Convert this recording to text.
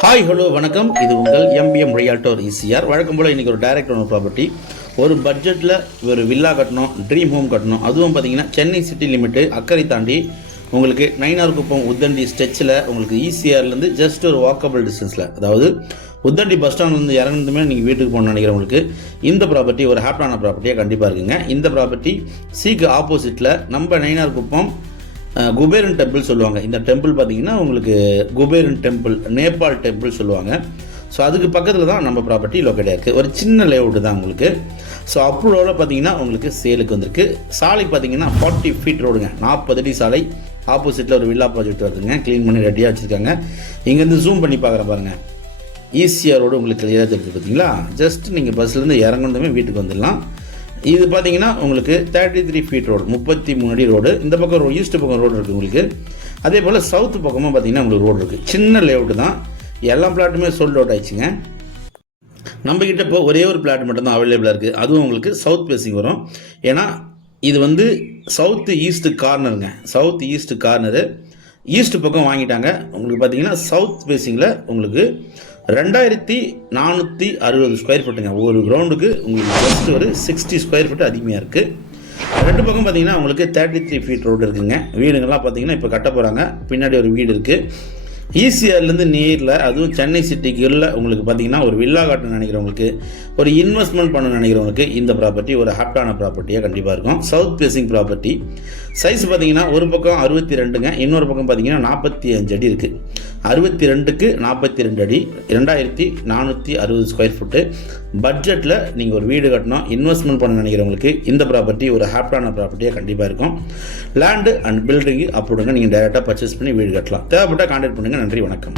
Hi hello வணக்கம். இது உங்கள் எம்பிஎம் ரியால்டர் ஈசிஆர். வழக்கம் போல் இன்றைக்கி ஒரு டைரக்ட் ஓனர் ப்ராப்பர்ட்டி, ஒரு பட்ஜெட்டில் ஒரு வில்லா கட்டணும், ட்ரீம் ஹோம் கட்டணும். அதுவும் பார்த்தீங்கன்னா சென்னை சிட்டி லிமிட்டு அக்கறை தாண்டி உங்களுக்கு நயினார்குப்பம் உத்தண்டி ஸ்டெச்சில் உங்களுக்கு ஈசிஆர்லேருந்து ஜஸ்ட் ஒரு வாக்கபிள் டிஸ்டன்ஸில், அதாவது உத்தண்டி பஸ் ஸ்டாண்ட்லேருந்து இறங்குனதுமே நீங்கள் வீட்டுக்கு போகணும்னு நினைக்கிறவங்களுக்கு இந்த ப்ராப்பர்ட்டி ஒரு ஹாப்பியான ப்ராப்பர்ட்டியாக கண்டிப்பாக இருக்குங்க. இந்த ப்ராப்பர்ட்டி சிக்கு ஆப்போசிட்டில் நம்ம நயினார்குப்பம் குபேரன் டெம்பிள் சொல்லுவாங்க. இந்த டெம்பிள் பார்த்தீங்கன்னா உங்களுக்கு குபேரன் டெம்பிள், நேபாள் டெம்பிள் சொல்லுவாங்க. ஸோ அதுக்கு பக்கத்தில் தான் நம்ம ப்ராப்பர்ட்டி லொக்கேட் ஆயிருக்கு. ஒரு சின்ன லேஅவுட் தான் உங்களுக்கு. ஸோ அப்ரூவோட பார்த்தீங்கன்னா உங்களுக்கு சேலுக்கு வந்திருக்கு. சாலை பார்த்தீங்கன்னா 40 ஃபீட் ரோடுங்க, 40 அடி சாலை. ஆப்போசிட்டில் ஒரு வில்லா ப்ராஜெக்ட் வருதுங்க, க்ளீன் பண்ணி ரெடியாக வச்சுருக்காங்க. இங்கேருந்து ஜூம் பண்ணி பார்க்குற பாருங்கள், ஈஸியாக ரோடு உங்களுக்கு கிளியராக தெரியுது பார்த்தீங்களா. ஜஸ்ட் நீங்கள் பஸ்லேருந்து இறங்குனதுமே வீட்டுக்கு வந்துடலாம். இது பார்த்தீங்கன்னா உங்களுக்கு 33 ஃபீட் ரோடு, 33 அடி ரோடு. இந்த பக்கம் ஈஸ்ட் பக்கம் ரோடு இருக்குது உங்களுக்கு. அதே போல் சவுத் பக்கமும் பார்த்தீங்கன்னா உங்களுக்கு ரோடு இருக்குது. சின்ன லேஅவுட் தான், எல்லா பிளாட்டுமே சோல்ட் அவுட் ஆயிடுச்சுங்க. நம்மக்கிட்ட இப்போ ஒரே ஒரு பிளாட் மட்டும்தான் அவைலபிளாக இருக்குது. அதுவும் உங்களுக்கு சவுத் ஃபேஸிங் வரும். ஏன்னா இது வந்து சவுத் ஈஸ்ட் கார்னருங்க, சவுத் ஈஸ்ட் கார்னரு. ஈஸ்ட் பக்கம் வாங்கிட்டாங்க. உங்களுக்கு பார்த்தீங்கன்னா சவுத் ஃபேஸிங்கில் உங்களுக்கு 2460 ஸ்கொயர் ஃபீட்டுங்க. ஒரு கிரவுண்டுக்கு உங்களுக்கு ஜஸ்ட் ஒரு 60 ஸ்கொயர் ஃபீட் அதிகமாக இருக்குது. ரெண்டு பக்கம் பார்த்தீங்கன்னா உங்களுக்கு 33 ஃபீட் ரோடு இருக்குங்க. வீடுங்கள்லாம் பார்த்தீங்கன்னா இப்போ கட்ட போகிறாங்க. பின்னாடி ஒரு வீடு இருக்குது. ஈசிஆர்லேருந்து நேரில், அதுவும் சென்னை சிட்டிக்குள்ள உங்களுக்கு பார்த்தீங்கன்னா ஒரு வில்லா காட்டணும்னு நினைக்கிறவங்களுக்கு, ஒரு இன்வெஸ்ட்மெண்ட் பண்ணணும்னு நினைக்கிறவங்களுக்கு இந்த ப்ராப்பர்ட்டி ஒரு ஹாப்டான ப்ராப்பர்ட்டியாக கண்டிப்பாக இருக்கும். South facing property. சைஸ் பார்த்தீங்கன்னா ஒரு பக்கம் 62ங்க, இன்னொரு பக்கம் பார்த்தீங்கன்னா 45 அடி இருக்குது. 62க்கு 42 அடி, 2460 ஸ்கொயர் ஃபுட்டு. பட்ஜெட்டில் நீங்கள் ஒரு வீடு கட்டணும், இன்வெஸ்ட்மெண்ட் பண்ண நினைக்கிறவங்களுக்கு இந்த ப்ராப்பர்ட்டி ஒரு ஹாப்டான ப்ராப்பர்ட்டியாக கண்டிப்பாக இருக்கும். லேண்டு அண்ட் பில்டிங்கு அப்படிங்க நீங்கள் டைரெக்டாக பர்ச்சேஸ் பண்ணி வீடு கட்டலாம். தேவைப்பட்டால் கான்டாக்ட் பண்ணுங்கள். நன்றி, வணக்கம்.